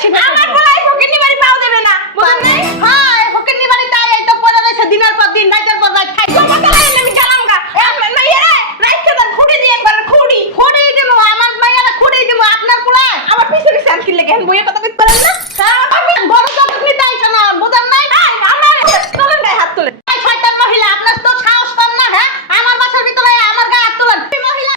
বেশি আমার বলাই ফকিনি বাড়ি পাও দেবে না বুঝেন নাই? হ্যাঁ এই ফকিন্নি বাড়ি তাই এই তো পড়ে রয়েছে দিনের পর দিন রাতের পর রাত খাই তোমার কথা আমি গেলাম গা আমার মাইয়া রে রাইখা দেন খুঁড়ি দিয়ে একবার খুঁড়ি খুঁড়ি দিব আমার মাইয়ারা খুঁড়ি দিব আপনার পুলাই আমার পিছনে পিছনে আনকি লেগে বইয়ের কথা কইতে পারেন না আমি বড় যতক নিতে আইছে না বুঝেন নাই আই আমার তোলেন গায়ে হাত তোলেন এই শয়তান মহিলা আপনার তো সাহস কম না হ্যাঁ আমার বাসার ভিতরে আমার গায়ে হাত তোলেন এই মহিলা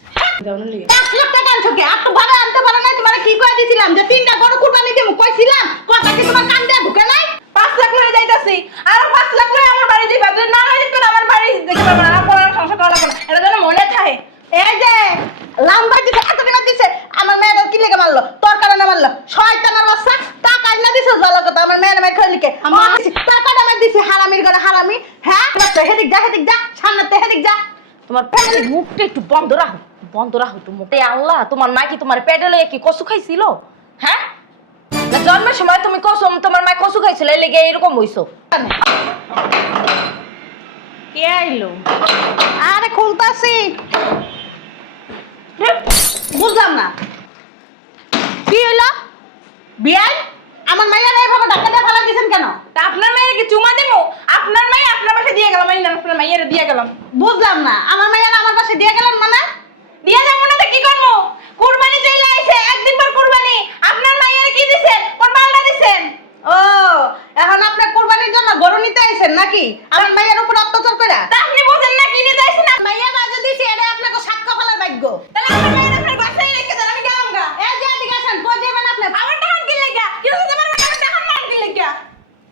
1 লাখ টাকা আনছো কি আপনি ভাবে আনতে পারে নাই তোমারে কি কই দিছিলাম যে 3টা গরু কুরবানি দেব কইছিলাম কথা কি তোমার কান দিয়ে ঢুকে নাই 5 লাখ লয়ে যাইতাছি আর 5 লাখ লয়ে আমার বাড়ি দিবা যদি না লয়ে দিবেন আমার বাড়ি দেখতে পারবেন না পড়ার সংসার করা লাগবে না এটা যেন মনে থাকে এই যে লাম্বা দিছে এত টাকা দিছে আমার মেয়েটা কি লেগে মারলো তোর কারণে মারলো শয়তানের বাচ্চা টাকা না দিছে ভালো কথা আমার মেয়ের মেয়ে খেলিকে আমার টাকাটা আমি দিছি হারামির ঘরে হারামি হ্যাঁ হেদিক যা সামনে হেদিক যা তোমার পেটের মুখটা একটু বন্ধ রাখো তো মুখে আল্লাহ তোমার মা কি তোমার পেটে লয়ে কি কসু খাইছিল হ্যাঁ না জন্মের সময় তুমি কসম তোমার মা কসু খাইছিল এই লেগে এরকম হইছো কে আইলো আরে খুলতাছি বুঝলাম না কি হইলো বিয়াই আমার মাইয়ার এইভাবে ধাক্কা দিয়ে ফেলা দিয়েছেন কেন তা আপনার মায়ের কি চুমা দেবো আপনার মাই আপনার বাসা দিয়ে গেলাম আমি না আপনার মাইয়ের দিয়ে গেলাম বুঝলাম না আমার মাইয়ার আমার পাশে দিয়ে গেলেন মানে দিয়ে যাবো না তো কি করবো কুরবানি চলে আইছে একদিন পর কুরবানি আপনার মাইয়ের কি দিছেন কোন পাল্টা দিছেন ও এখন আপনি কুরবানির জন্য গরু নিতে আইছেন নাকি আমার মাইয়ার উপর অত্যাচার কইরা তা আপনি বোঝেন না কিনে যাইছেন না মাইয়া বাজে দিছি এটা আপনাকে সাত কপালের ভাগ্য তাহলে আমার মায়ের আপনার বাসায় রেখে দেন আমি গেলাম গা এই যে এদিকে আসেন কই যাবেন আপনি আমার টাকা কি লাগা কি হতে পারবে আমার টাকা না কি লাগা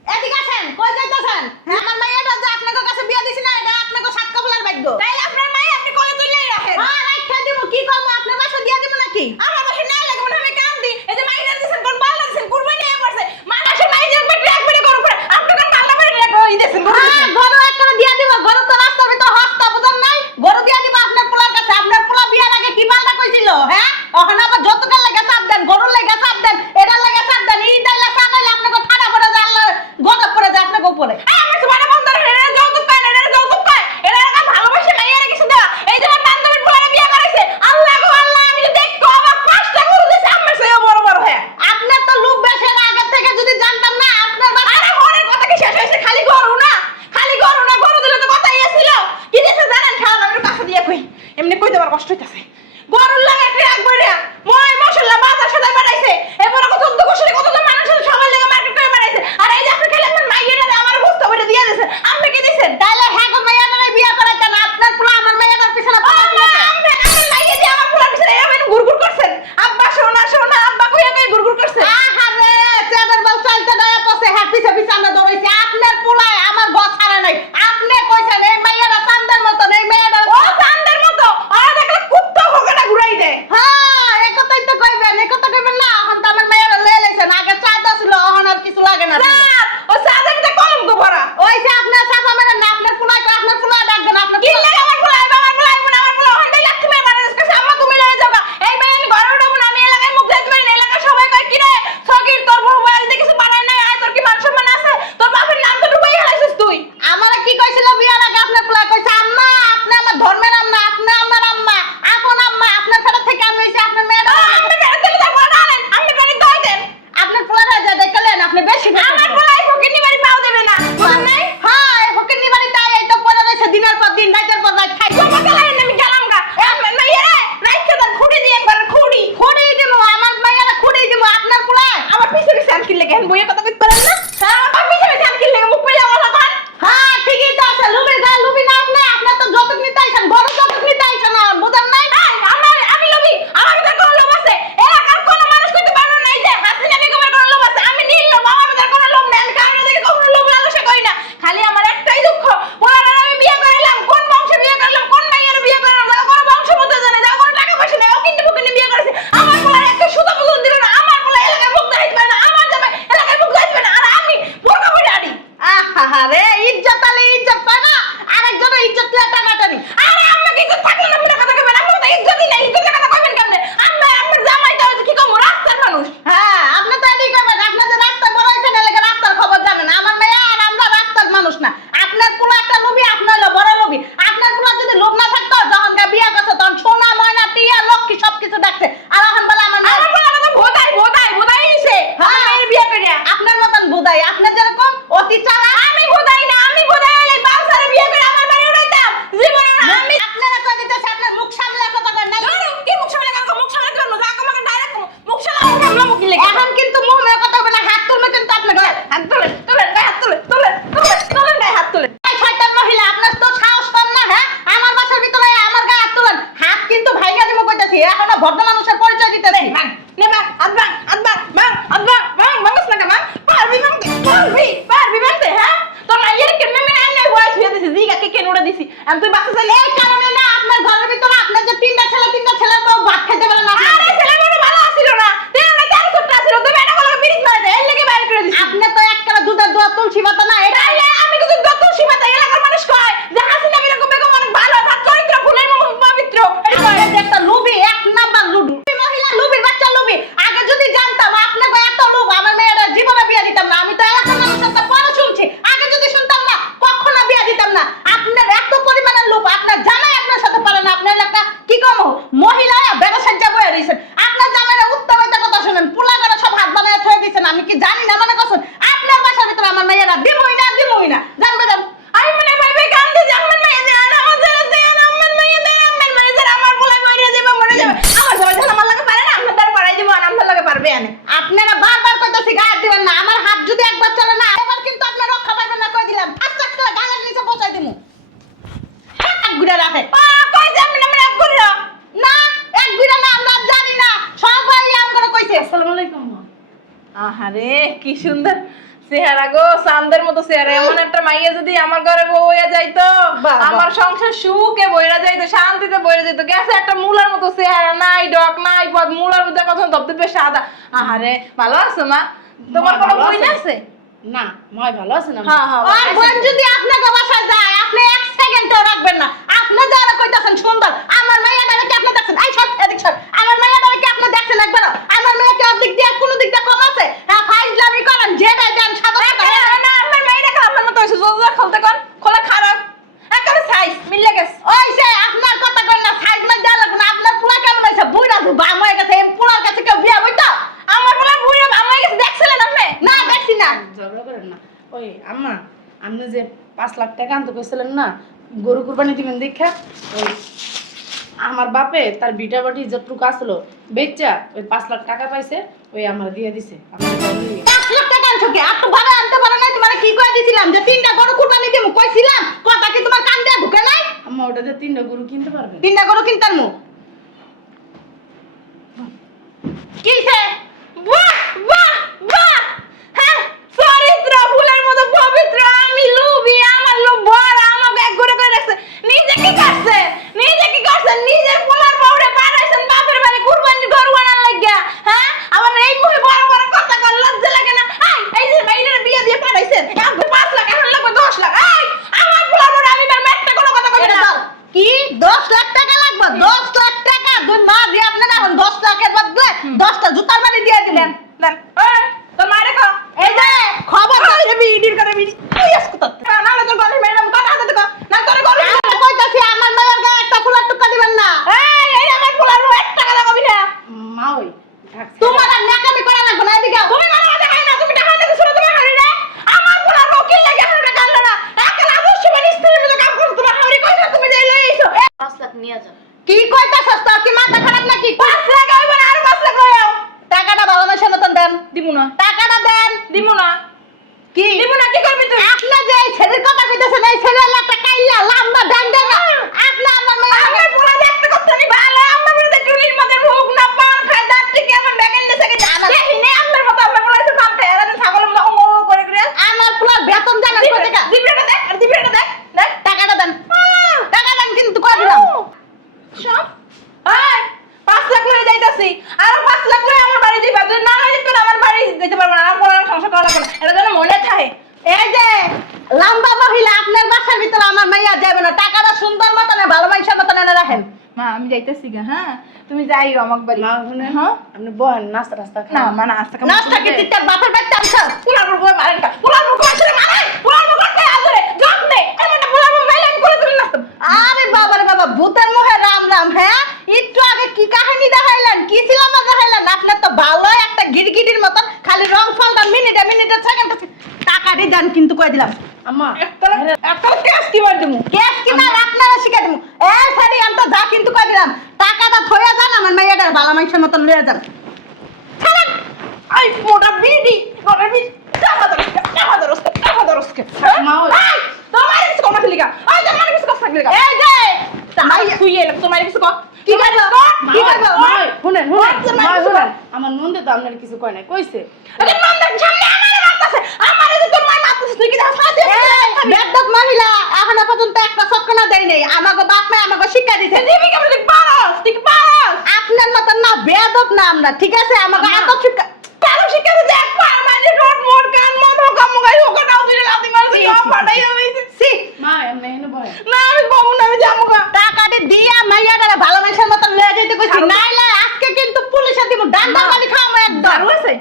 এদিকে আসেন কই যাইতাছেন হ্যাঁ আমার মাইয়াটা যে আপনাকে কাছে বিয়া দিছি না এটা আপনাকে সাত কপালের ভাগ্য তাইলে আপনার মাই আপনি কোলে তুলে রাখেন হ্যাঁ রাখা দিব কি করব আপনার বাসা দিয়া দিব নাকি আমার বাসায় না লাগে মনে আমি কাম দি এই যে মাইরা দিছেন কোন পাল্টা দিছেন কুরবানি এ পড়ছে মাসে মাই যে একবারে করব আপনি কোন পাল্টা করে রেখে দিছেন হ্যাঁ গরু একটা দিয়া দিব গরু তো রাস্তার ভিতর হস্তা বুঝেন নাই গরু দিয়া দিব আপনার পোলার কাছে আপনার পোলা বিয়ার আগে কি পাল্টা কইছিল হ্যাঁ ওখানে আবার যতটার লাগে চাপ দেন গরুর লাগে চাপ দেন এটার লাগে চাপ দেন এই দাইলা চাপ হইলে আপনাকে ঠাড়া পড়ে যায় আল্লাহ গজব পড়ে যায় আপনাকে উপরে আমার সুবানা বন্ধ রে এটা যৌতুক পায় না এটা যৌতুক পায় এটা একা ভালোবাসে মাইয়ারে কিছু দেওয়া এই যে আমার বান্ধবীর পোলারে বিয়ে করাইছে আল্লাহ গো আল্লাহ আমি তো দেখো আমার পাঁচটা গরু দিছে আমার সে বড় বড় হ্যাঁ আপনার তো লোক বেশি আগে থেকে যদি জানতাম না আপনার আরে ঘরের কথা কি শেষ হয়েছে খালি গরু না গরু দিলে তো কথাই ছিল কি দিছে জানেন খাওয়া আমি কাছে দিয়ে কই এমনি কইতে আমার কষ্ট হইতাছে গরুর লাগে একটা রাখবই রে মই মশলা বাজার সাথে বানাইছে এরপর কত দুঃখশরী কত মানুষ সবার লাগে মার্কেট করে বানাইছে আর এই যে আপনি খেলে আপনার মাইয়েরা আমার বুঝতে বলে দিয়ে দিয়েছে আপনি কি দিছেন তাহলে হ্যাঁ গো মাইয়ারে বিয়া করাইতেন আপনার পোলা আমার মাইয়ার পিছনে পড়া ছিল আমার মাইয়ে দিয়ে আমার পোলার পিছনে এরকম গুড়গুড় করছেন আব্বা সোনা আব্বা কইয়া কই গুড়গুড় করছেন আহারে চেয়ারের বল চলতে দয়া পসে হ্যাঁ পিছে পিছে আমরা দৌড়াইছি আপনার পোলায় আমার গছ ছাড়ে নাই আপনি কইছেন এই মাইয়ারা চান্দের মতো এই মেয়েটা ও চান্দের মতো আর দেখলে কুত্তা ভোগাটা ঘুরাই দেয় হ্যাঁ এই কথাই তো কইবেন না এখন তো আমার মাইয়ারা লয়ে লাইছেন আগে চাঁদা ছিল এখন আর কিছু লাগে না ও সাদেরটা কলঙ্ক ভরা ওই যে আপনার চাপা মেরে না আপনার পোলায় আপনার পোলায় ডাকবেন আপনার কি লাগে আমার পোলা হন্ডাই লাগতে মেয়ে মানুষ কাছে আম্মা তুমি লয়ে যাও এই মেয়ে আমি ঘরে উঠবো না আমি এলাকায় মুখ দেখতে পারি না এলাকার সবাই কয় কি রে সগির তোর মোবাইল দিয়ে কিছু বানাই নাই আয় তোর কি মান সম্মান আছে তোর বাপের নাম তো ডুবাই হারাইছিস তুই আমারে কি কইছিল বিয়ার আগে আপনার পোলায় কইছে আম্মা আপনি আমার ধর্মের আম্মা আপনি আমার আম্মা আপন আম্মা আপনার ফেরত থেকে আমি হইছি আপনার মেয়েটা আপনি ফেরত দিলে তারপর আনেন আপনি ফেরত দই দেন আপনার পোলারা যা দেখলেন আপনি বেশি আমার পোলাই ফকিনি বাড়ি পাও দেবে না বুঝেন নাই হ্যাঁ এই ফকিন্নি বাড়ি তাই এই তো পড়ে রয়েছে দিনের পর দিন রাতের পর রাত খাই তোমার কথা লাগে আমি গেলাম গা আমার মাইয়া রে রাইখা দেন খুঁড়ি দিয়ে একবার খুঁড়ি খুঁড়ি দিব আমার মাইয়ারা খুঁড়ি দিব আপনার পোলায় আমার পিছে পিছে আনকি লেগে বইয়ের কথা কইতে পারেন না আমার পিছে পিছে আনকি লেগে মুখ পেলে আমার কথা হ্যাঁ ঠিকই তো আছে লুবি গা লুবি না আপনি আপনার তো যতক নিতে আইছেন বড় যতক নিতে আইছেন না বুঝেন নাই আমি লবি আমার ভিতর কোনো লোভ আছে এলাকার কোনো মানুষ কইতে পারবে না এই যে হাসিনা বেগমের কোনো লোভ আছে আমি নীল লোভ আমার ভিতর কোনো লোভ নেই আমি কারণে দেখে কখনো লোভ লালসা করি না খালি আমার একটাই দুঃখ বলার আমি বিয়ে করাইলাম কোন বংশে বিয়ে করলাম কোন মাইয়ের বিয়ে করলাম কোনো বংশ মতো জানে যা কোনো টাকা পয়সা নেই ও কিন্তু বুকিনি বিয়ে করেছে আমার বলার একটা সুতা বুঝুন দিল না আমার বলা এলাকায় মুখ দেখাইতে পারে না আমার জামাই এলাকায় মুখ দেখাইতে পারে না আর আমি পুরো আহারে কি সুন্দর চেহারা গো, চাঁদের মতো চেহারা। এমন একটা মাইয়া যদি আমার ঘরে বউ হইয়া যাইতো, বাহ। আমার সংসার সুখে বইরা যাইতো, শান্তিতে বইরা যাইতো। গেছে একটা মূলার মতো চেহারা, নাই ডক নাই পদ, মূলার মধ্যে কথা ধবধবে সাদা। আহারে ভালো আছো মা? তোমার কোনো বই আছে? না মাই ভালো আছে না? হ্যাঁ হ্যাঁ আর বোন যদি আপনাকে বাসায় যায় আপনি এক সেকেন্ডও রাখবেন না। আপনি যারা কইতাছেন সুন্দর, আমার মাইয়াটাকে কি আপনি দেখছেন? এই সব এদিক সব, আমার মাইয়াটাকে কি আপনি দেখছেন একবার? আমার মাইয়াকে অর্ধেক দিয়ে কোন দিক দিয়ে কম আছে? হ্যাঁ ফাইজলামি করেন, যেটাই দেন সাদা সাদা। না আমার মাইরা খেলা আপনার মতো হয়েছে, জোর খুলতে কোন খোলা খারাপ একেবারে সাইজ মিলে গেছে। ওই সে আপনার কথা কই না, সাইড মাইজ দেওয়া লাগবে না। আপনার পুরা কেমন হয়েছে? বুইরা বাম হয়ে গেছে, এই পুরার কাছে কেউ বিয়া বইতো? আমার বলা বুড়ি আমার গেছে, দেখছিলেন আপনি? না দেখছি না। ঝগড়া করেন না। ওই আম্মা, আপনি যে 5 লাখ টাকা আনতে কইছিলেন না গরু কুরবানি দিবেন দেখা, ওই আমার বাপে তার বিটা বাটি যতটুকু আসলো বেচা ওই 5 লাখ টাকা পাইছে, ওই আমার দিয়ে দিছে। আমার ভালো লাগে। 5 লাখ টাকা আনছো কি? আর তো ভাড়া আনতে পারো না। তোমার কি কই দিছিলাম যে 3টা গরু কুরবানি দিব কইছিলাম? কথা কি তোমার কান দিয়ে ঢুকে নাই? আম্মা ওটা দিয়ে 3টা গরু কিনতে পারবেন? 3টা গরু কিনতাম মু। কিছে? বাহ বাহ বাহ, হ্যাঁ চরিত্র ফুলের মতো পবিত্র, আমি লোভী, আমার লোভ ভরা, আমাকে এক করে করে রাখছে। নিজে কি করছে? নিজে কি করছে? নিজের পোলার বউরে পাঠাইছেন বাপের বাড়ি কুরবানি গরু আনার লাগিয়া। হ্যাঁ আমার এই মুখে বড় বড় কথা কর, লজ্জা লাগে না? এই যে মাইনের বিয়ে দিয়ে পাঠাইছেন, এখন 5 লাখ, এখন লাগবে 10 লাখ। আমার পোলার বউরে আমি তার একটা কোনো কথা কই না। কি 10 লাখ টাকা লাগবে? 10 লাখ টাকা দুই মা দিয়ে আপনি না এখন 10 লাখের বদলে 10টা জুতার বাড়ি দিয়ে দিলেন। দেন তোর মারে কো, এই যে খবর করে দিবি ইডির করে বিড়ি তুই আস কোথা থেকে? না না তোর বাড়ি ম্যাডাম কথা হাতে কো, না তোর গরু। আমি কইতাছি আমার মায়ের গায়ে একটা ফুলের টুকা দিবেন না। এই আমার পোলার বউ 1 টাকা লাগাবি না। মা ওই থাকছে। তোমার আর নাকামি করা লাগবে না। এদিকে তুমি মানে মাথা খাই না, তুমি টাকা দিতে শুরু তুমি হারি না। আমার পোলার বউ কি লাগে আমার টাকা আনলো না? টাকা অবশ্যই মানে স্ত্রীর মতো কাম করছো, তোমার হারি কইছো তুমি যাই লই আইছো। 5 লাখ নিয়ে যাও। কি কইতাছস? তোর কি মাথা খারাপ নাকি? 5 লাখ হইব না, আরো 5 লাখ লই আও। টাকাটা ভালো মানুষের মতন দেন। দিমু না, টাকাটা দেন। দিমু না, কি দিমু না, কি করবি তুই? আপনি যে এই ছেলের কথা কইতেছেন, এই ছেলে হলো একটা কাইলা লম্বা ড্যাংড্যাঙ্গা। আপনি আমার মেয়ে আমার পোলা দেখতে কত নি ভালো, আমার মনে হয় চুরির মধ্যে মুখ না পান খায়, দাঁত থেকে আমার ব্যাগের নিচে গেছে। দেখি নে আমার মতো আমার পোলা এসে পান খায়, আর আমি ছাগলের মতো ও করে করে। আমার পুরো বেতন জানেন কত টাকা? দিবিটা দেখ, আর দিবিটা দেখ, দেখ। টাকাটা দেন। টাকা দেন কিন্তু কই দিলাম। সব এই 5 লাখ লয়ে যাইতাছি, আর 5 লাখ লয়ে আমার বাড়ি দিবা। যদি না লয়ে দিতে আমার বাড়ি দিতে পারবো না, আমার পোলার সংসার করা লাগবে না। এটা যেন মনে থাকে। এই যে লম্বা মহিলা, আপনার বাসার ভিতরে আমার মাইয়া যাবে না। টাকাটা সুন্দর মতন ভালো মানুষের মতন এনে রাখেন। মা আমি যাইতাছি গা, হ্যাঁ তুমি যাইও আমার বাড়ি। মা শুনেন, হ্যাঁ আপনি বহেন নাস্তা টাস্তা না খান। মানে আজকে নাস্তা কি তিনটা বাপের বাড়িতে আনছো? পুলার মুখ মারেন কা, পুলার মুখ মারে মারে, পুলার মুখ মারতে আসরে জগ নে এমনটা পুলার মুখ মাইলে আমি করে দিলাম নাস্তা। আরে বাবা রে বাবা, ভূতের মুখে রাম রাম। হ্যাঁ একটু আগে কি কাহিনী দেখাইলেন, কি সিনেমা দেখাইলেন? আপনার তো ভালো একটা গিরগিটির মতন খালি রং ফলটা মিনিটে মিনিটে সেকেন্ড। টাকাটি দেন কিন্তু কই দিলাম। আম্মা একটা কেস কি মার দিমু। কেস কিনা আপনারা শিখে দেবো। এ সারি আনতো যা কিন্তু কই দিলাম। টাকাটা থইয়া যান, আমার মাইয়াটার ভালো মানুষের মতন লইয়া যান। ছাড়েন। আই মোটা বিডি করে বি টাকা দরস মা ওই তোমার কিছু কম লিগা, ওই তোমার কিছু কম লিগা। এই যে তাই তুই এলে তোমার কিছু কম কি করবো? কি করবো? মা ওই শুনেন শুনেন মা শুনেন, আমার নন্দে তো আপনার কিছু কয় নাই, কইছে আরে নন্দন সামনে আমারে মারতাছে, আমারে যে তোর মা মারতাছে তুই কি দাও সাথে বেদ্যত মহিলা এখনো পর্যন্ত একটা চক্কনা দেয় নাই। আমাকে বাপ মা আমাকে শিক্ষা দিছে। দিবি কেমন তুই পারস, তুই কি পারস? আপনার মতন না বেয়াদব না আমরা, ঠিক আছে? আমাকে এত শিক্ষা কারো শিক্ষা দিতে একবার মানে রোড মোড কান মন হোকা মুগাই হোকা নাও দিলে লাতি মারছে সব ফাটাই হইছে। সি মা এমনি এনে বহেন। না আমি বাবু না, আমি যাবো গা। টাকাটি দিয়া মাইয়াটারে ভালো মানুষের মতন লয়ে যেতে কইছি। নাইলে আজকে কিন্তু পুলিশে দিব, ডান্ডা বাড়ি খাওয়াবো একদম। দারু আছে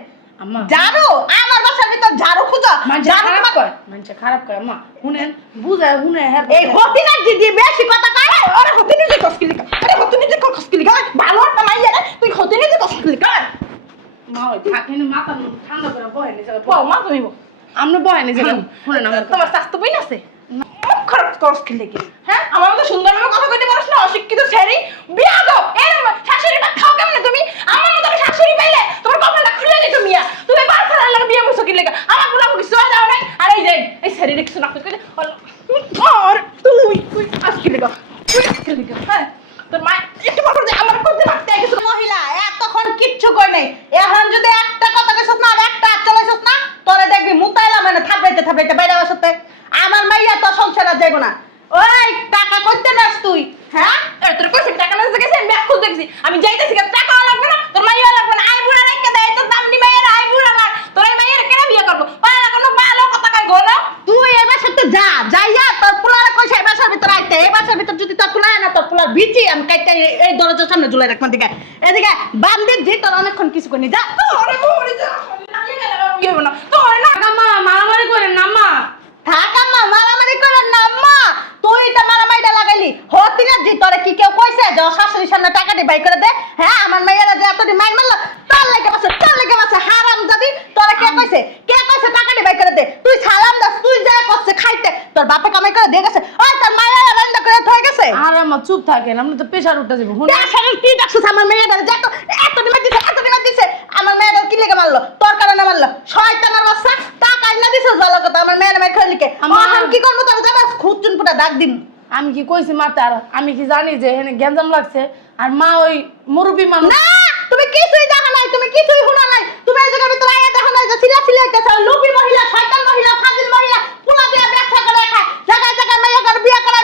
আম্মা ঝাড়ু আমার বাসার ভিতর ঝাড়ু খুঁজো। মানুষে ঝাড়ু খারাপ তোমার- কয়, মানুষে খারাপ কয়। আম্মা শুনেন, বুঝায় শুনে হ্যাঁ এই হতি না দিদি বেশি কথা কয়। আরে হতে নিজে কসকিলি কা, আরে হতে নিজে কসকিলি কা, ভালো একটা মাইয়া রে তুই হতে নিজে কসকিলি কা। মা ওই থাকেন মাথা ঠান্ডা করে বহেন এই জায়গায় বাবা মা তুমি আমরা বহেন এই জায়গায় শুনেন আমার কথা। তোমার স্বাস্থ্য বই আছে মুখ খারাপ কসকিলি কি? হ্যাঁ আমার মতো সুন্দরভাবে কথা কইতে পারছ না, অশিক্ষিত ছেড়ি বিয়াদব। এরম শাশুড়ি ভাত খাও কেমনে তুমি? আমার মতো শাশুড়ি পাইলে তোমার কপালটা খুলে দিত মিয়া। তুমি বাচ্চারা লাগে বিয়ে বসো কি লেগা? আমার পুরা কিছু হয় দাও নাই। আর এই যে এই ছেড়ি কিছু না কইলে আর তুই আজকে লেগা, তুই আজকে লেগা। হ্যাঁ তোর মা একটু পর যে আমার করতে পারতে কিছু মহিলা এতক্ষণ কিচ্ছু কই নাই। এখন যদি একটা কথা কইছস না, আর একটা চলো দিছি আমি কাইটা এই দরজার সামনে ঝুলাই রাখলাম দিকে এদিকে বান্দির জি তোর অনেকক্ষণ কিছু করিনি যা তোরে বউরে যা লাগিয়ে গেলে কি হবে না তোরে না আম্মা মারামারি করেন না আম্মা। থাক আম্মা মারামারি করেন না আম্মা তুই তো মারামারিটা লাগাইলি হতি না জি তোরে কি কেউ কইছে যে ওর শাশুড়ির সামনে টাকা দিয়ে বাই করে দে হ্যাঁ আমার মেয়েরা যে এতদিন মাইর মারলো তোর লেগে বাসে হারাম জাদি তোরে কে কইছে টাকা দিয়ে বাই করে দে তুই সালাম দাস তুই যা করছে খাইতে তোর বাপে কামাই করে দিয়ে গেছে ওই তোর মায়েরা রান্না করে থই গেছে আর আম্মা চুপ থাকেন, আপনি তো প্রেশার উঠে যাবো। হুন শাশুড়ি কি দেখছিস আমার মেয়েটা যে এতদিন দিছে আমার মেয়েটা কি লেগে মারলো তোর কারণে মারলো শয়তানের বাচ্চা টাকা না দিছিস ভালো কথা আমার মেয়ের মেয়ে খেয়ে লিখে আমি কি করবো তোর জানাস খুঁজুন পুটা ডাক দিন আমি কি কইছি মারতে, আর আমি কি জানি যে এখানে গ্যাঞ্জাম লাগছে আর মা ওই মুরব্বী মানুষ। না তুমি কিছুই দেখো নাই তুমি কিছুই শোনা নাই তুমি এই জায়গার ভিতরে আইয়া দেখো নাই যে সিলা হইতেছে লোভী মহিলা শয়তান মহিলা ফাজিল মহিলা পোলা দিয়ে ব্যবসা করে খায় জায়গায় মেয়ে করে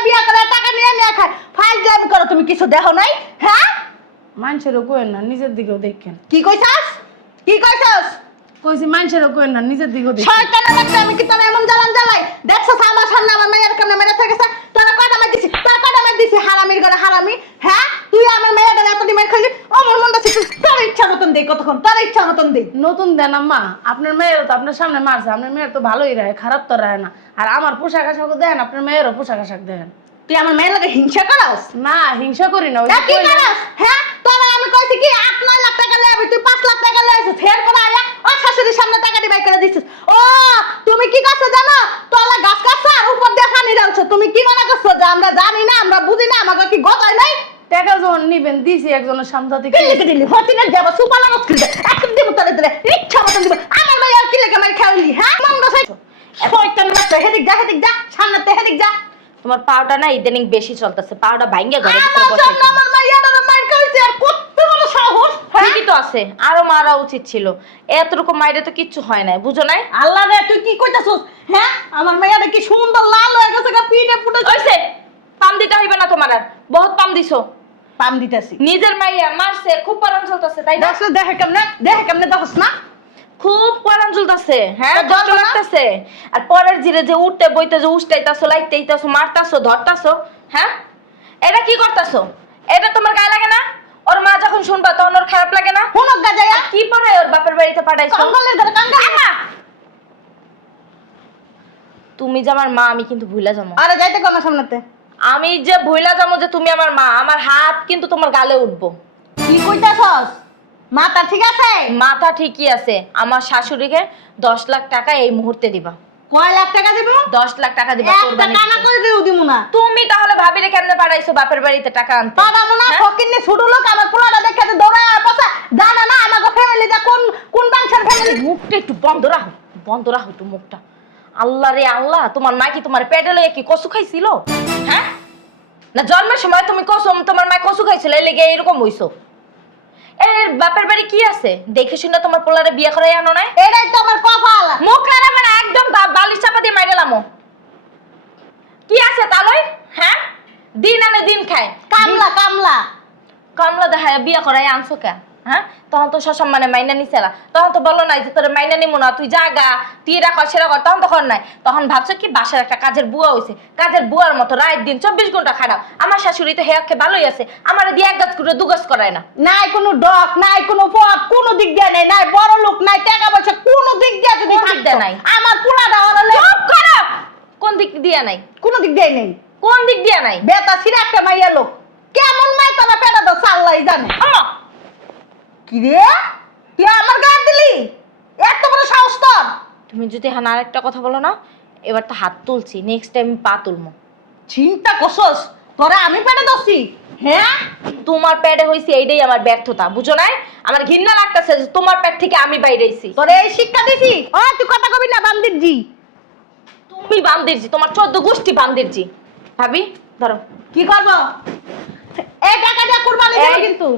বিয়ে করে টাকা নিয়ে খায় ফাইজলামি করো তুমি কিছু দেখো নাই হ্যাঁ মানুষেরও কোয়েন না, নিজের দিকেও দেখেন। কি কইছাস কইছি মানুষেরও কোয়েন না, নিজের দিকেও দেখেন। শয়তানের বাচ্চা আমি কি তোর এমন জ্বালাই দেখছস আমার সামনে আমার মেয়ের কেমনে মেরে থেকেছে তোরা কয়টা মার দিছি হারামির ঘরে হারামি হ্যাঁ তুই আমার মেয়েটা এত ডিমের খাইলি আমার মনটা তোর ইচ্ছা মতন দে কতক্ষণ তোর ইচ্ছা মতন দে নতুন দেন আম্মা, আপনার মেয়েরও তো আপনার সামনে মারছে, আপনার মেয়ের তো ভালোই রায়, খারাপ তো রায় না। আর আমার পোশাক আশাকও দেন, আপনার মেয়েরও পোশাক আশাক দেন। তুই আমার মেয়ের লাগে হিংসা করাস না হিংসা করি না, ওই যে কি কইলাম। করাস হ্যাঁ তোরা আমি কইছি কি 8-9 লাখ টাকা লইবি তুই 5 লাখ টাকা লইছিস ফের করে আয়া ওই শাশুড়ির সামনে টাকা দিবাই করে দিছিস ও তুমি কি করছো জানো তোলা গাছ কাটছ আর উপর দিয়ে পানি ঢালছো তুমি কি মনে করছো যে আমরা জানি না আমরা বুঝি না আমাকে কি গজায় নাই টাকা যখন নিবেন দিছি একজনের সামনে কি লিখে দিলি হটিনের যাব সুপালা মুশকিল এখন দিব তোরে দিলে ইচ্ছা মতন দিব আমার মেয়ে আর কি লেগে মার খাওয়ালি হ্যাঁ মন বসাই শয়তান বাচ্চা হেদিক যা সামনেতে হেদিক যা তোমার পাউডার না ইদানিং বেশি চলতেছে, পাউডার ভাঙ্গে ঘরে ভিতরে আমার বসে জন্য আমার মাইয়াটার মার খাইছে আর কত বড় সাহস ঠিকই তো আছে, আরো মারা উচিত ছিল। এতটুকু মাইরে তো কিচ্ছু হয় নাই, বুঝো নাই? আল্লাহ রে তুই কি কইতাছস হ্যাঁ আমার মেয়েটা কি সুন্দর লাল হয়ে গেছে গা পিঠে ফুটে হইছে, পাম দিতে হইবে না তোমার আর, বহুত পাম দিছো। পাম দিতেছি নিজের মাইয়া মারছে, খুব পরান চলতেছে, তাই না? দেখছ দেখে কেমনে দেখছ না খুব পরান চলতেছে, হ্যাঁ তা কষ্ট যন্ত্রণা? লাগতেছে। আর পরের জিরে যে উঠতে বইতে যে উষ্টাইতাছো, লাইতেইতাছো, মারতাছো, ধরতাছো, হ্যাঁ এটা কি করতাছো? এটা তোমার গায়ে লাগে না? ওর মা যখন শুনবা তখন ওর খারাপ লাগে না? হুনক গাজায়া কি পরে ওর বাপের বাড়িতে পাঠাইছো? কঙ্গলের ঘরে কাঙ্গা তুমি যে আমার মা, আমি কিন্তু ভুলা যাবো। আরে যাইতে কোন সামনেতে আমি যে ভুলা যাবো যে তুমি আমার মা, আমার হাত কিন্তু তোমার গালে উঠবো। কি কইতাছস মাথা ঠিক আছে মাথা ঠিকই আছে। আমার শাশুড়িকে 10 লাখ টাকা এই মুহূর্তে দিবা। কয় লাখ টাকা দিব 10 লাখ টাকা দিবা একটা কোরবানি। টাকা করে দিও দিমু না তুমি তাহলে ভাবিরে কেমনে পাঠাইছো বাপের বাড়িতে টাকা আনতে? তারা মনে হ্যাঁ? ফকিন্নি ছোট লোক আমার পোলাটা দেখে তো দৌড়ায় আর পাশে জানা না আমাকে ফ্যামিলিটা কোন বংশের ফ্যামিলি মুখটা একটু বন্ধ রাখো তো মুখটা। আল্লাহ রে আল্লাহ, তোমার মা কি তোমার পেটে লইয়া কি কচু খাইছিল? হ্যাঁ না জন্মের সময় তুমি তোমার মা কচু খাইছিল, এই লেগে এরকম হইছো? এর বাপের বাড়ি কি আছে দেখে শুনে তোমার পোলারে বিয়ে করাই আনো নাই? এটাই তো আমার কপাল মুখ নাড়াবে না, একদম বালিশ চাপা দিয়ে মাইরে লামো। কি আছে তালই? হ্যাঁ দিন আনে দিন খায়, কামলা দেখায় বিয়ে করাই আনছো কে? হ্যাঁ তখন তো সসম্মানে মাইনা নিছেলা, তখন তো বলো নাই যে তোর মাইনা নিমো না, তুই জাগা তুই এটা কর সেটা কর, তখন তো কর নাই। তখন ভাবছো কি বাসার একটা কাজের বুয়া হইছে, কাজের বুয়ার মতো রাত দিন 24 ঘন্টা খারাপ। আমার শাশুড়ি তো হেয়াকে ভালোই আছে, আমার দিয়ে এক গাছ করে দু গাছ করায় না। নাই কোনো ডক নাই কোনো পথ কোনো দিক দিয়ে নেই নাই বড় লোক নাই টাকা পয়সা কোনো দিক দিয়ে যদি কোন দিক দিয়ে নাই? আমার পুরাটা হলে চুপ করো! কোন দিক দিয়ে নাই? কোনো দিক দিয়ে নেই কোন দিক দিয়ে নাই? বেটা ছিল একটা মাইয়া লোক কেমন মাই তোরা পেটা তো আল্লাহই জানে কি রে তুই আমার গায়ে দিলি এত বড় সাহস তোর তুমি যদি হ্যাঁ আরেকটা কথা বলো না, এবার তো হাত তুলছি, নেক্সট টাইম পা তুলমো। চিন্তা করছস তোরা আমি পেটে দছি হ্যাঁ তোমার পেটে হইছে এইটাই আমার ব্যর্থতা, বুঝো নাই? আমার ঘৃণা লাগতেছে যে তোমার পেট থেকে আমি বাইরে আইছি। তোরে এই শিক্ষা দিছি ও তুই কথা কবি না বান্দির জি তুমি বান্দিরজি, তোমার 14 গোষ্ঠী বান্দিরজি। ভাবি ধরো কি করব এই টাকাটা কুরবানি দেব এই। কিন্তু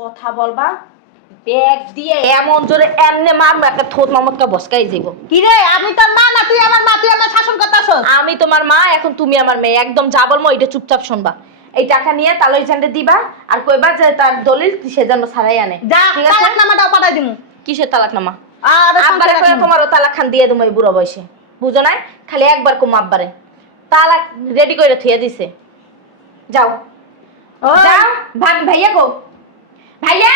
কথা বলবা ব্যাগ দিয়ে এমন জোরে এমনে মারবো একটা থোত মামতকে বসকাই যাব। কি রে আমি তোর মা না তুই আমার মা তুই আমার শাসন করতাছস আমি তোমার মা, এখন তুমি আমার মেয়ে, একদম যা বলবো এটা চুপচাপ শুনবা। এই টাকা নিয়ে তালই চান্ডে দিবা আর কইবা যে তার দলিল সে যেন ছাড়াই আনে। যা ঠিক আছে? তালাকনামাটাও পাঠাই দিমু কিসের তালাকনামা? আর আব্বারে কইয়া তোমারও তালাক খান দিয়ে দেবো এই বুড়ো বয়সে, বুঝো নাই? খালি একবার কম আব্বারে তালাক রেডি করে থুয়ে দিছে। যাও ওই। যাও ভাইয়া গো, ভাইয়া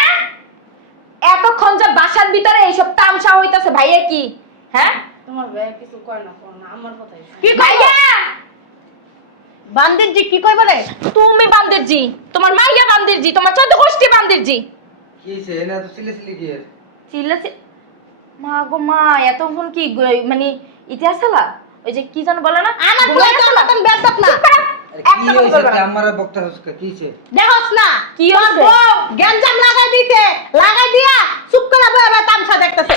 এতক্ষণ যে বাসার ভিতরে এইসব তামসা হইতাছে, ভাইয়া কি? হ্যাঁ তোমার ভাই কিছু কয় না কোন না আমার কথাই শোনো। কি ভাইয়া, বান্দিরজি কি কইবা রে? তুমি বান্দিরজি, তোমার মাইয়া বান্দিরজি, তোমার চোদ্দ গোষ্ঠী বান্দিরজি। কি হয়েছে এনে তো সিলে কি এর? চিল্লাছি মা গো মা, এতক্ষণ কি মানে ইতিহাস হলা? ওই যে কি যেন বলে না, আমার ঘুমাই পোলা গেছিলা? তোর মতন বেয়াদব না। আরে কি একটা কথা হয়েছে বলবা না। আমারে বক্তা হসকা কি হয়েছে? দেখোস না কি তোর হইছে? বউ গ্যাঞ্জাম লাগাই দিতে, লাগাই দিয়া চুপ করে বয়ে বয়ে তামসা দেখতেছে।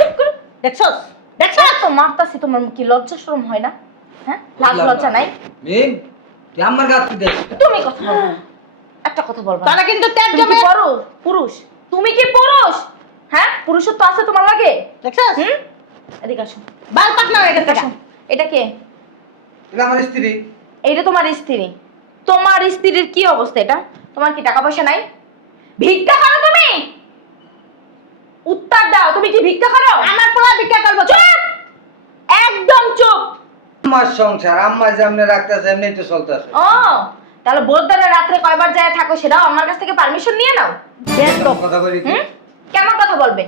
দেখছস? দেখছস? তো মারতাছি, তোমার কি লজ্জা শরম হয় না? হ্যাঁ লাজ লজ্জা নাই? মিম তুই আমার গাছ কি দেখ? তুমি কথা বলবা না। একটা কথা বলবা না। তারা কিন্তু তেজ তুমি কি জমে। পুরুষ? পুরুষ? তুমি কি পুরুষ? হ্যাঁ পুরুষত্ব আছে তোমার লাগে? দেখছস? হুম, এদিকে আসো, বাল পাকনা হয়ে গেছে। আসো। এটা কে? এটা আমার স্ত্রী। এইটা তোমার স্ত্রী। তোমার স্ত্রীর কি অবস্থা? এটা তোমার কি টাকা পয়সা নাই? ভিক্ষা করো তুমি? উত্তর দাও, তুমি কি ভিক্ষা করো? আমার পোলা ভিক্ষা করবো। চুপ, একদম চুপ। আমার সংসার আম্মা যেমনি রাখতেছে এমনি তো চলতেছে। ও তাহলে বোধদারে রাত্রে কয়বার যায় থাকো সেটাও আমার কাছ থেকে পারমিশন নিয়ে নাও? কথা বলি কি? হুম, কেমন কথা বলবে?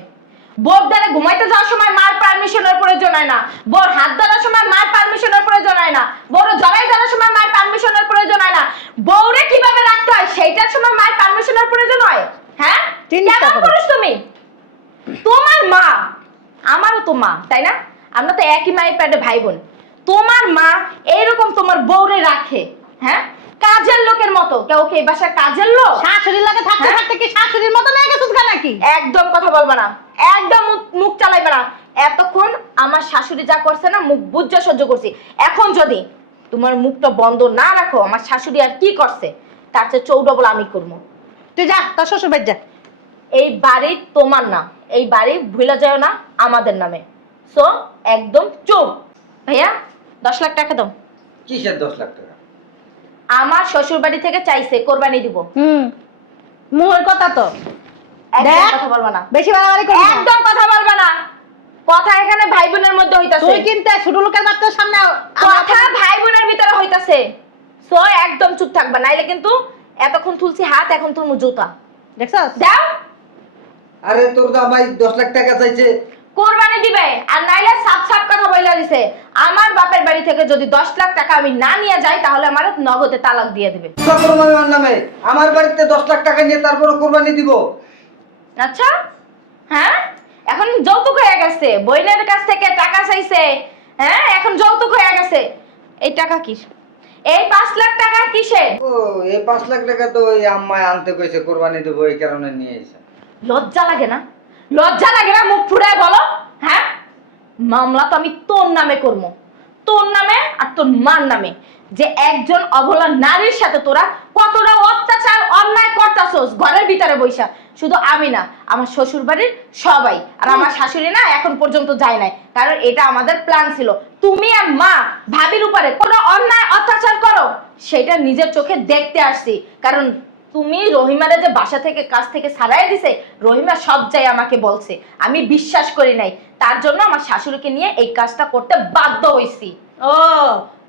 বোধদারে ঘুমাইতে যাওয়ার সময় মার পারমিশনের প্রয়োজন হয় না, বোর হাত ধরার সময় মার পারমিশনের প্রয়োজন হয় না, বড় জড়াই ধরার সময় মার পারমিশনের প্রয়োজন হয় না, বউরে কিভাবে রাখতে হয় সেইটার সময় মার পারমিশনের প্রয়োজন হয়? হ্যাঁ চিন্তা কেমন করো। পুরুষ তুমি? তোমার মা আমারও তো মা, তাই না? আমরা তো একই মায়ের পেটে ভাই বোন। তোমার মা এইরকম তোমার বউরে রাখে, হ্যাঁ কাজের লোকের মতো। কেউ কি এই বাসার কাজের লোক? শাশুড়ির লাগে থাকতে হ্যাঁ? থাকতে কি শাশুড়ির মতো হয়ে গেছিস গা নাকি? একদম কথা বলবে না, একদম মুখ চালাইবে না। এতক্ষণ আমার শাশুড়ি যা করছে না, মুখ বুজ্জা সহ্য করছি। এখন যদি তোমার মুখটা বন্ধ না রাখো, আমার শাশুড়ি আর কি করছে তার চেয়ে চৌডবল আমি করবো। তুই যা তোর শ্বশুর বাড়ি যা। এই বাড়ি তোমার না, এই বাড়ি ভুলে যাও না আমাদের নামে। সো একদম চুপ। ভাইয়া 10 লাখ টাকা দাও। কিসের 10 লাখ টাকা? আমার শ্বশুর বাড়ি থেকে চাইছে কোরবানি দিব। মুখের কথা তো একদম দেখ। কথা বলবা না, বেশি বাড়াবাড়ি করিস না। একদম কথা বলবা না। কথা এখানে ভাই বোনের মধ্যে হইতাছে। তুই কিন্তু ছোট লোকের বাচ্চার সামনে কথা ভাই বোনের ভিতরে হইতাছে। সো একদম চুপ থাকবা, নাইলে কিন্তু এতক্ষণ তুলছি হাত, এখন তুলমু জুতা। দেখছস? দাও, আরে তোর দামাই 10 লাখ টাকা চাইছে। কোরবানি দিবে। আর নাইলে সাপ সাপ কথা বইলা দিছে, আমার বাপের বাড়ি থেকে যদি 10 লাখ টাকা আমি না নিয়ে যাই তাহলে আমার নগদে তালাক দিয়ে দিবে। কোরবানি আমার নামে আমার বাড়িতে 10 লাখ টাকা নিয়ে তারপরে কোরবানি দিব। আচ্ছা হ্যাঁ, এখন যৌতুক হয়ে গেছে, বইনের কাছ থেকে টাকা চাইছে। হ্যাঁ এখন যৌতুক হয়ে গেছে। এই টাকা কি? এই 5 লাখ টাকা কিসের? ও এই 5 লাখ টাকা তো ওই আম্মায় আনতে কইছে কোরবানি দেবো এই কারণে নিয়ে এসে। লজ্জা লাগে না? লজ্জা লাগে না? মুখ ফুরায় বলো। হ্যাঁ মামলা তো আমি তোর নামে করবো, তোর নামে আর তোর মার নামে। যে একজন অবলা নারীর সাথে তোরা কতটা অত্যাচার অন্যায় করতাছস ঘরের ভিতরে বইসা। শুধু আমি না, আমার শ্বশুর বাড়ির সবাই। আর আমার শাশুড়ি না এখন পর্যন্ত যায় নাই, কারণ এটা আমাদের প্ল্যান ছিল। তুমি আর মা ভাবির উপরে কোনো অন্যায় অত্যাচার করো সেটা নিজের চোখে দেখতে আসছি। কারণ তুমি রহিমারে যে বাসা থেকে কাজ থেকে ছাড়াই দিছে, রহিমা সব যাই আমাকে বলছে, আমি বিশ্বাস করি নাই। তার জন্য আমার শাশুড়িকে নিয়ে এই কাজটা করতে বাধ্য হইছি। ও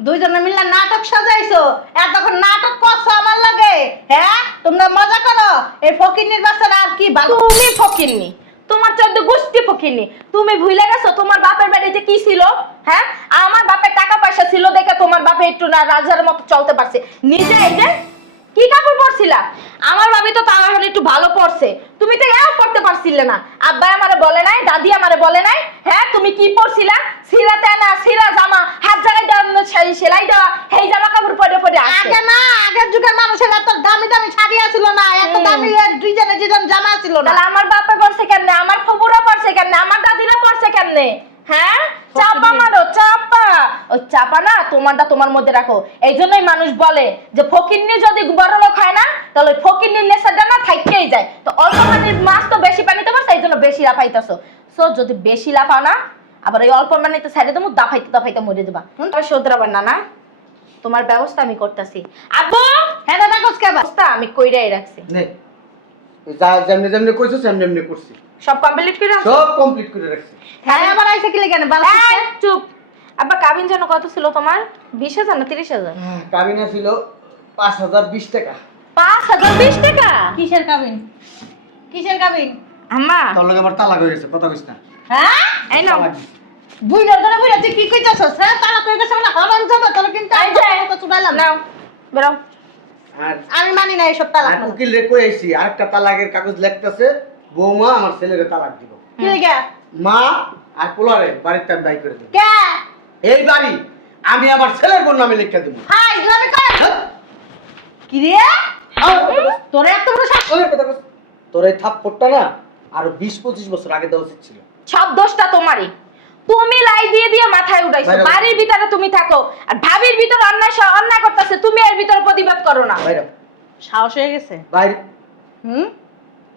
দুইজনে মিলে নাটক সাজাইছো, এতক্ষণ নাটক করছো আমার লাগে। হ্যাঁ তোমরা মজা করো। এই ফকিন্নির বাচ্চারা আর কি ভালো। তুমি ফকিরনি, তোমার 14 গোষ্ঠী ফকিরনি। তুমি ভুলে গেছো তোমার বাপের বাড়িতে কি ছিল? হ্যাঁ আমার বাপের টাকা পয়সা ছিল দেখে তোমার বাপে একটু না রাজার মতো চলতে পারছে। নিজে এই যে কি কাপড় পরছিলা? আমার ভাবি তো তাও এখন একটু ভালো পড়ছে, তুমি তো এও পড়তে পারছিলে না। আব্বা আমারে বলে নাই, দাদি আমারে বলে নাই? হ্যাঁ তুমি কি পরছিলা? সিরাতে না সিরা জামা, হাত জায়গায় দেওয়া সেলাই দেওয়া, সেই জামা কাপড় পরে পরে আসছে। আগে না, আগের যুগের মানুষের এত দামি দামি শাড়ি ছিল না, এত দামি ডিজাইনের ডিজাইন জামা ছিল না। তাহলে আমার বাপে পড়ছে কেমনে? আমার ফুবুরা পড়ছে কেমনে? আমার দাদিরা পড়ছে কেমনে? হ্যাঁ চাপা মারো, চাপা। ওই চাপা না তোমারটা তোমার মধ্যে রাখো। এই জন্যই মানুষ বলে যে ফকিন্নি যদি বড় লোক হয় না তাহলে ফকিন্নির নেশাটা না থাইকেই যায়। তো অল্প পানির মাছ তো বেশি পানিতে পারছে, এই জন্য বেশি লাফাইতেছো। সো যদি বেশি লাফাও না, আবার এই অল্প পানিতে সাইডে তুমি দাফাইতে দাফাইতে মরে যাবা। তুমি শোধরাবার না, না তোমার ব্যবস্থা আমি করতেছি। আব্বু হ্যাঁ দাদা কোসকে ব্যবস্থা আমি কইরাই রাখছি। নে যা যেমনি যেমনি কইছো সেমনি এমনি করছি, সব কমপ্লিট করে রাখছি। সব কমপ্লিট করে রাখছি। হ্যাঁ আবার আইছে কি লাগে বাল। এই, চুপ। আব্বা কাবিন যেন কত ছিল তোমার? 20,000 না 30,000? কাবিনা ছিল 5,020 টাকা। 5,020 টাকা কিসের কাবিন? কিসের কাবিন? আম্মা তোর লগে আমার তালাক হয়ে গেছে, কথা কইস না। হ্যাঁ? এই নাও তালাক দিছি। বুইড়া ধরে বুইড়া তুই কি কইতাছস? হ্যাঁ, তারা কই গেছে মানে হারাম যাবে তোর কিন্তু এই যে তো চুড়াইলাম। নাও বেরো আর আমি মানি না এসব তালাক। আর উকিল রে কই আইছি, আরেকটা তালাকের কাগজ লিখতেছে, বৌমা আমার ছেলেকে তালাক দিব। কি লাগা? মা আর পোলারে বাড়িতে দায়ী করে দেব। কে? এই বাড়ি আমি আমার ছেলের বোন নামে লিখে দেব। হাই ইসলামি করে। কি রে? তোর এত বড় সাহস? তোর এই থাপ্পড়টা না আরো 20-25 বছর আগে দেওয়া উচিত ছিল। সব দোষটা তোমারই। তুমি লাই দিয়ে দিয়ে মাথায় উঠাইছো। বাইরে। বাড়ির ভিতরে তুমি থাকো আর ভাবির ভিতর অন্যায় করতেছে, তুমি এর ভিতর প্রতিবাদ করো না। বাইরে সাহস হয়ে গেছে। বাইরে। হুম?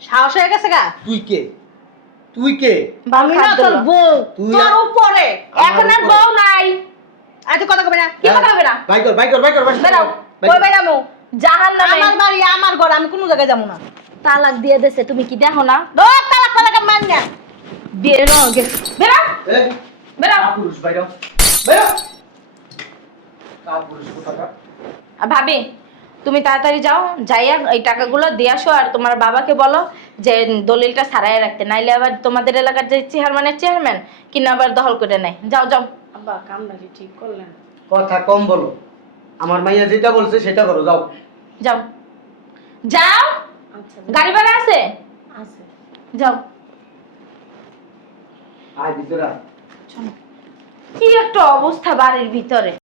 সাহস হয়ে গেছে গা? তুই কে? তুই কে? আমি না তোর বউ, তুই তোর আর- উপরে। এখন আর বউ নাই। আজ কথা কবে না? কি কথা হবে না? বাই কর, বাই কর, বাই কর, বাই কর। বেরাও। বাই কই কর। বেরামু? জাহান্নামে। আমার বাড়ি আমার ঘর, আমি কোনো জায়গায় যাবো না। তালাক দিয়ে দেছে, তুমি কি দেখো না? দৌড় তালাক তালাক মান না। বেরো বেরাও এই, বেরাও। কাপুরুষ বাইরে। বাইরে। কাপুরুষ কোথাকার। আর ভাবি তুমি তাড়াতাড়ি যাও, যাইয়া এই টাকাগুলো দিয়ে আসো আর তোমার বাবাকে বলো যে দলিলটা ছাড়াই রাখতে, নাইলে আবার তোমাদের এলাকার যে চেয়ারম্যান কিনা আবার দখল করে নেয়। যাও যাও। আব্বা কামটা কি ঠিক করলেন? কথা কম বলো, আমার মাইয়া যেটা বলছে সেটা করো, যাও। যাও যাও। আচ্ছা গাড়ি ভাড়া আছে? আছে। যাও। আয় ভিতরে আয়। কি একটা অবস্থা বাড়ির ভিতরে।